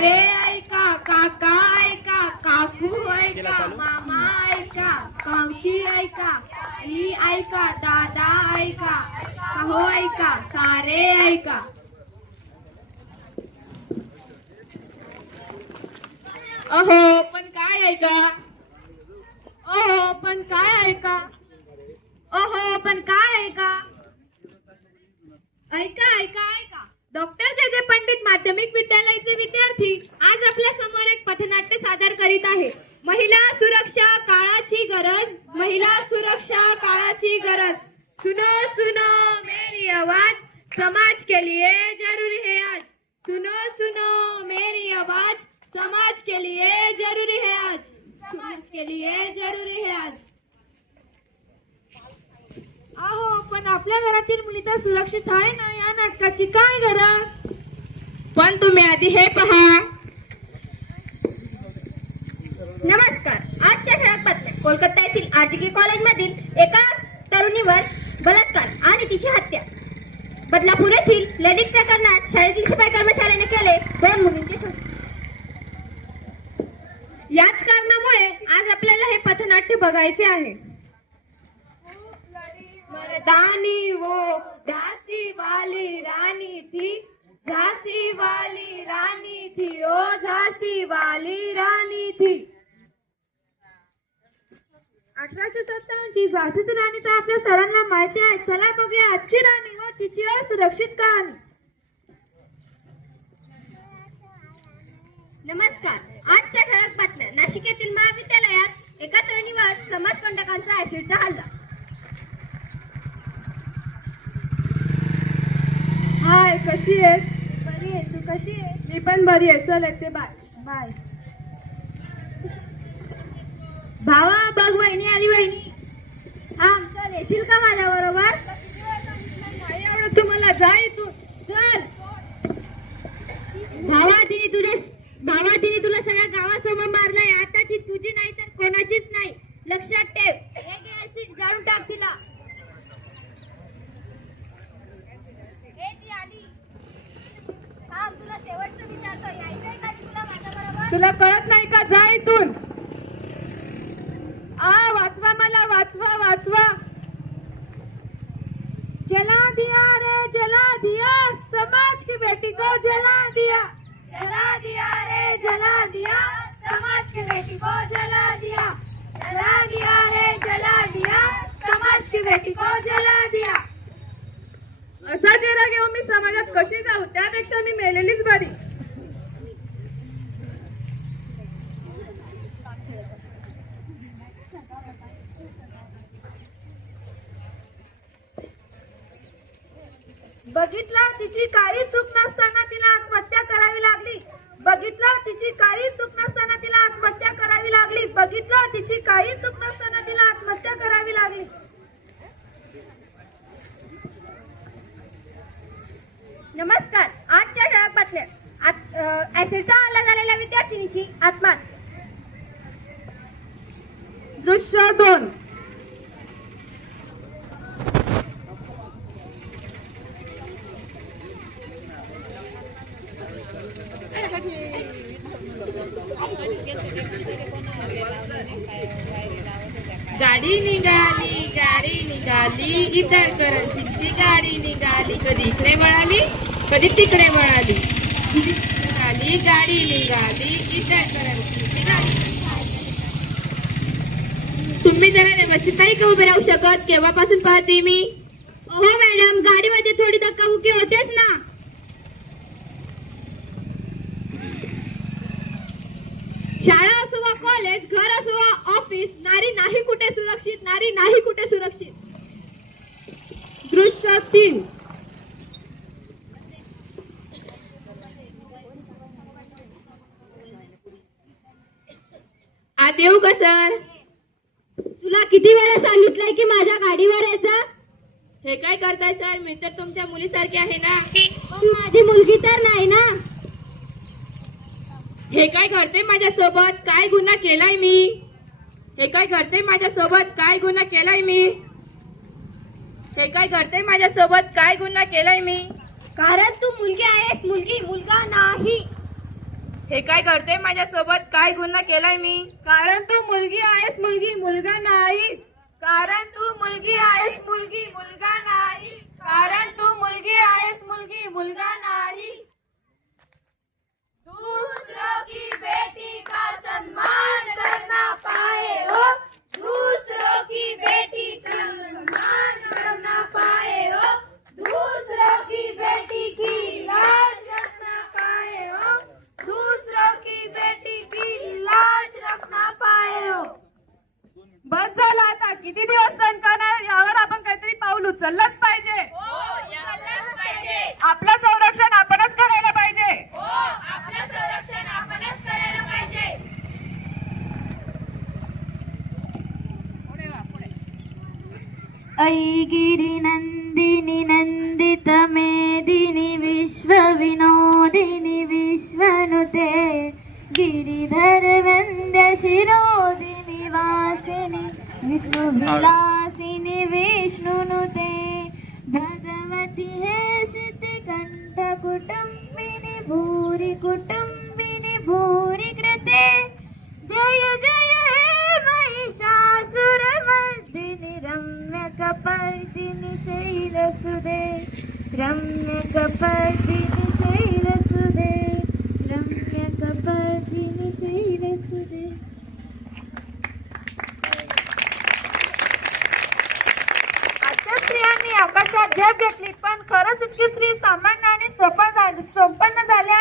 रे ऐका, काका ऐका, काकू ऐका, मामा ऐका, मावशी ऐका, आई ऐका, दादा ऐका, काहो ऐका, सारे ऐका. अहो पण काय ऐका, अहो पण काय ऐका, अहो पण काय ऐका, ऐका ऐका ऐका. डॉक्टर जे जे पंडित माध्यमिक विद्यालयाचे विद्यार्थी आज आपल्या समोर एक पथनाट्य सादर करीत आहे. महिला सुरक्षा काळाची गरज, महिला सुरक्षा काळाची गरज. सुनो सुनो मेरी आवाज, समाज के लिए जरूरी है आज. सुनो सुनो मेरी आवाज, समाज के लिए जरूरी है आज, समाज के लिए जरूरी है आज. अहो पण आपल्या घरातील मुली तर सुरक्षित आहे ना, या नाटकाची काय गरज. पण तुम्ही आधी हे पहा. नमस्कार. आजच्या ठळक बातम्या. कोलकाता येथील आरजीके कॉलेज मधील एका तरुणीवर बलात्कार आणि तिची हत्या. बदलापूर येथील लैंगिक प्रकरणात शाळेतील शिपाई कर्मचाऱ्याने केले 2 मुलींचे शोषण. याच कारणामुळे आज आपल्याला हे पथनाट्य बघायचे आहे. मर्दानी वो झांसी वाली रानी थी, झांसी वाली रानी थी, ओ झांसी वाली रानी थी. 1857 ची झांसीची राणी तर आपल्या सर्वांना माहिती आहे. चला बघूया आजची राणी व तिची असुरक्षित कहाणी. नमस्कार. आजच्या ठळक बातम्या. नाशिक येथील महाविद्यालयात एका तरुणीवर समाजकंटकांचा ऍसिडचा हल्ला. हाय, कशी आहेस. बरी आहे, तू कशी आहेस. मी पण बरी आहे. चल येते. Bye bye. भावा बघ वहिनी आली. वहिनी हा चल येशील का माझ्या बरोबर. नाही आवडत तुम्हाला, जा इथून चल. भावा तिने तुला सगळ्या गावासमोर मारलाय. आता ती तुझी नाही तर कोणाचीच नाही, लक्षात ठेव. एक ऍसिड जाळून टाक तिला. तुला शेवटचं विचारतो, यायचंय का तुला माझ्या बरोबर. तुला कळत नाही का, जा इथून. वाचवा मला, वाचवा वाचवा. जला दिया रे जला दिया, समाज की बेटी को जला दिया. जला दिया रे जला दिया, समाज की बेटी को जला दिया. जला दिया रे जला दिया, समाज की बेटी को जला दिया. असा चेहरा घेऊन मी समाजात कशी जाऊ, त्यापेक्षा मी मेलेलीच बरी. बघितला तिची काही चूक नसताना तिला आत्महत्या करावी लागली. बघितला तिची काही चूक नसताना तिला आत्महत्या करावी लागली. बघितला तिची काही चूक नसताना तिला आत्महत्या करावी लागली. नमस्कार. आजच्या ठळक बातम्या. ऍसिडचा हल्ला झालेल्या विद्यार्थिनीची आत्महत्या. दृश्य 2. गाडी निघाली इचलकरंजीची गाडी निघाली. कधी इकडे वळाली, कधी तिकडे वळाली. गाडी निघाली इचलकरंजीची गाडी. तुम्ही जरा व्यवस्थित नाही का उभे राहू शकत. केव्हापासून पाहते मी. हो मॅडम, गाडीमध्ये थोडी धक्काबुक्की होतेच ना. शाळा असो वा कॉलेज, घर असो वा ऑफिस, नारी नाही कुठे सुरक्षित, नारी नाही कुठे सुरक्षित. दृश्य 3. आत येऊ का सर. तुला किती वेळा सांगितलंय की माझ्या गाडीवर यायचं. हे काय करताय सर, मी तर तुमच्या मुलीसारखी आहे ना. पण माझी मुलगी तर नाही ना. हे काय करते माझ्यासोबत, काय गुन्हा केलाय मी. हे काय करते माझ्यासोबत, काय गुन्हा केलाय मी. हे काय करते माझ्यासोबत, काय गुन्हा केलाय मी. कारण तू मुलगी आहेस, मुलगा नाही. हे काय करते माझ्यासोबत? काय गुन्हा केलाय मी? कारण तू मुलगी आहेस, मुलगी, मुलगा नाही. कारण तू मुलगी आहेस, मुलगी, मुलगा नाही. कारण तू मुलगी आहेस, मुलगी, मुलगा नाही. दूसरों की बेटी का सम्मान करना पाए हो. दूसरों की बेटी का सम्मान करना पाए हो. दूसरों की बेटी की लाज रखना पाए हो. दूसरों की बेटी की लाज रखना पाए हो. बस झालं आता. किती दिवस सहन करणार? यावर आपण काहीतरी पाऊल उचललंच पाहिजे. आपलं संरक्षण आपणच करायला पाहिजे. आपलं संरक्षण आपणच करायला पाहिजे. ऐगिरि नंदिनी नंदित मेदिनी विश्व विनोदिनी विश्वनुते गिरिधर वंद्य शिरोदिनी वासिनी विष्णु विलासिनी विष्णुनुते भगवती हे सिद्धि कंठ कुटुंबिनी भूरि कुटुंबिनी भूरि कृते जय जय हे महिषासुर मर्दिनी रम्य कपर्दिनी शैलसुदे रम्य कपर्दिनी शैलसुदे रम्य कपर्दिनी शैलसुदे. आजच्या स्त्रियांनी आकाशात झेप घेतली, पण खरंच इतकी स्त्री सामान्य आणि संपन्न झाल्या